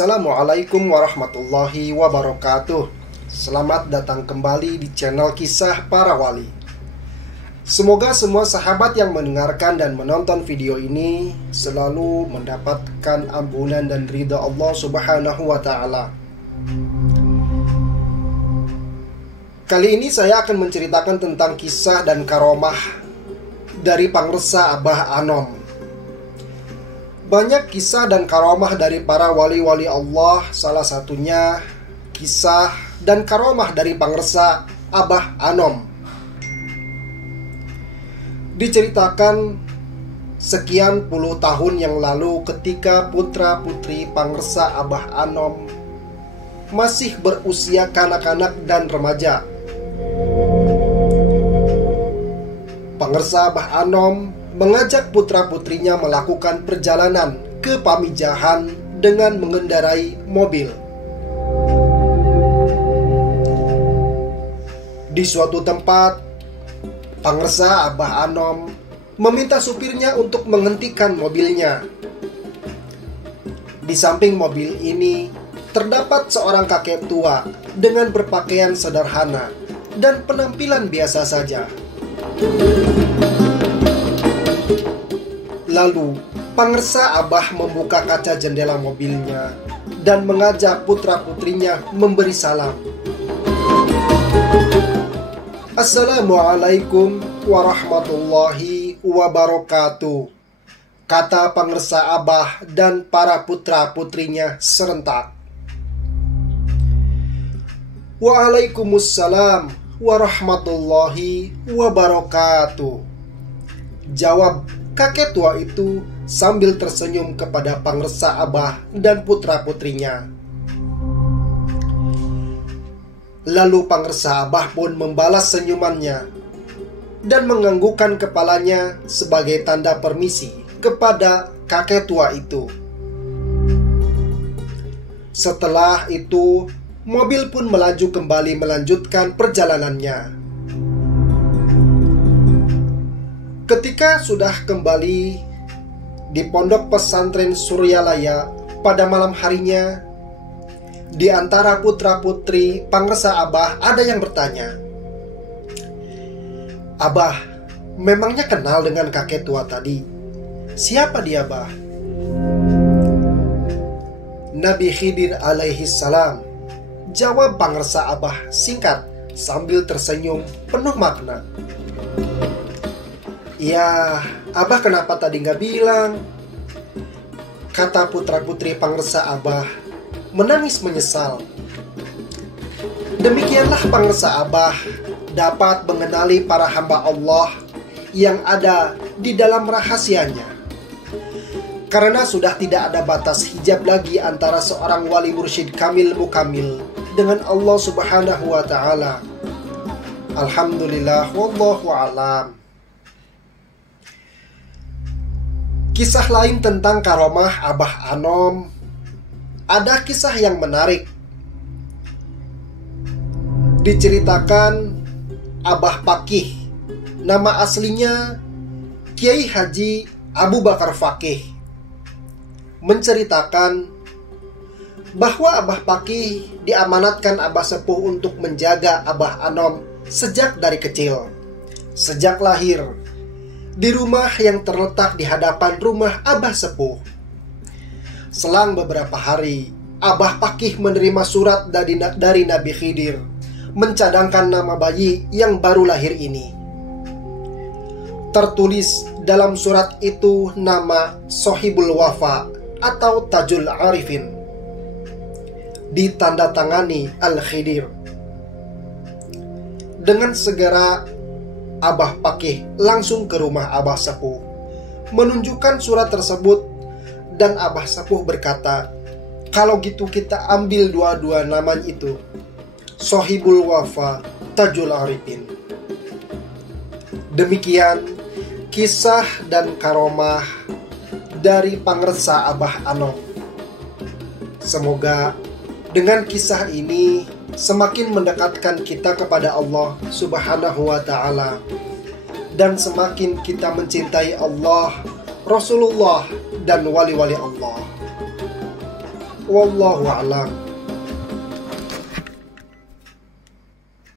Assalamualaikum warahmatullahi wabarakatuh. Selamat datang kembali di channel Kisah Para Wali. Semoga semua sahabat yang mendengarkan dan menonton video ini selalu mendapatkan ampunan dan ridha Allah Subhanahu wa Ta'ala. Kali ini saya akan menceritakan tentang kisah dan karomah dari Pangresa Abah Anom. Banyak kisah dan karomah dari para wali-wali Allah, salah satunya kisah dan karomah dari Pangresa Abah Anom. Diceritakan sekian puluh tahun yang lalu ketika putra-putri Pangresa Abah Anom masih berusia kanak-kanak dan remaja. Pangresa Abah Anom mengajak putra-putrinya melakukan perjalanan ke Pamijahan dengan mengendarai mobil. Di suatu tempat, Pangresa Abah Anom meminta supirnya untuk menghentikan mobilnya. Di samping mobil ini terdapat seorang kakek tua dengan berpakaian sederhana dan penampilan biasa saja. Lalu, Pangresa Abah membuka kaca jendela mobilnya dan mengajak putra-putrinya memberi salam. Assalamualaikum warahmatullahi wabarakatuh, kata Pangresa Abah dan para putra-putrinya serentak. Waalaikumsalam warahmatullahi wabarakatuh, jawab kakek tua itu sambil tersenyum kepada Pangresa Abah dan putra-putrinya. Lalu Pangresa Abah pun membalas senyumannya dan menganggukkan kepalanya sebagai tanda permisi kepada kakek tua itu. Setelah itu, mobil pun melaju kembali melanjutkan perjalanannya. Ketika sudah kembali di pondok pesantren Suryalaya pada malam harinya, di antara putra-putri Pangresa Abah ada yang bertanya, "Abah, memangnya kenal dengan kakek tua tadi? Siapa dia, Abah?" Nabi Khidir alaihi salam, jawab Pangresa Abah singkat sambil tersenyum penuh makna. "Ya, Abah kenapa tadi nggak bilang?" kata putra-putri Pangresa Abah menangis menyesal. Demikianlah Pangresa Abah dapat mengenali para hamba Allah yang ada di dalam rahasianya. Karena sudah tidak ada batas hijab lagi antara seorang wali mursyid kamil mukamil dengan Allah Subhanahu wa Ta'ala. Alhamdulillah, wallahu a'lam. Kisah lain tentang karomah Abah Anom, ada kisah yang menarik. Diceritakan Abah Pakih, nama aslinya Kiai Haji Abu Bakar Fakih, menceritakan bahwa Abah Pakih diamanatkan Abah Sepuh untuk menjaga Abah Anom sejak dari kecil, sejak lahir, di rumah yang terletak di hadapan rumah Abah Sepuh. Selang beberapa hari, Abah Pakih menerima surat dari Nabi Khidir, mencadangkan nama bayi yang baru lahir ini. Tertulis dalam surat itu nama Sohibul Wafa atau Tajul Arifin, ditandatangani Al-Khidir. Dengan segera Abah Pakih langsung ke rumah Abah Sepuh, menunjukkan surat tersebut, dan Abah Sepuh berkata, "Kalau gitu kita ambil dua-dua nama itu, Sohibul Wafa, Tajul Arifin." Demikian kisah dan karomah dari Pangresa Abah Anom. Semoga dengan kisah ini semakin mendekatkan kita kepada Allah Subhanahu wa Ta'ala, dan semakin kita mencintai Allah, Rasulullah, dan wali-wali Allah. Wallahu a'lam.